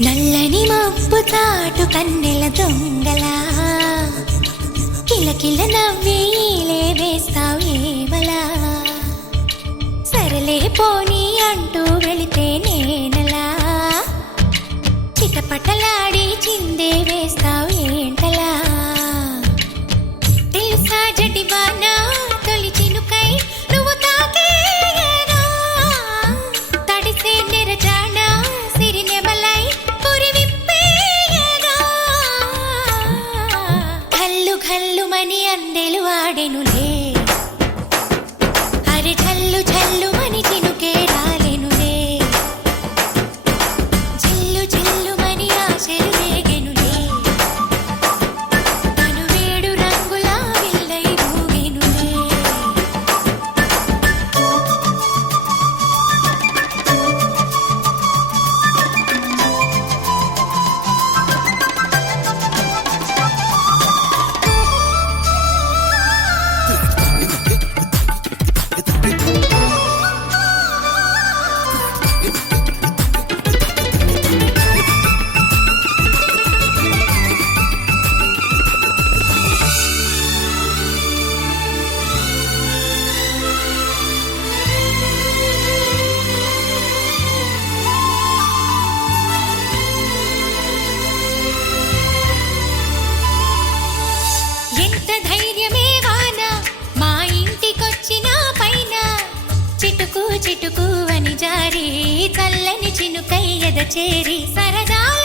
నల్లని మబ్బు తాటు కన్నెల దొంగలా కిలకిల నవ్వేలే వేస్తావేవలా సరలే పోనీ అంటూ వెళితే నేనలా చిటపటలాడి చిందే వేస్తావేంటలా తెలుసా జడివానా తొలి చినుకై నువ్వు తాకేయనా తడిసే నిరజానా సిరినెమలై పురి విప్పేయనా ఘల్లు ఘల్లుమని అందెలు ఆడెనులే అరే ఝల్లు ఝల్లుమని చినుకే రాలెనులే జిల్లు జిల్లుమని ఆశలు రేగెనులే తను వేడు రంగులా విల్లై ఊగెనులే ఎంత ధైర్యమే వాన మా ఇంటికొచ్చిన పైన చిటుకు చిటుకు అని జారి చల్లని చినుకై ఎద చేరి సరదాల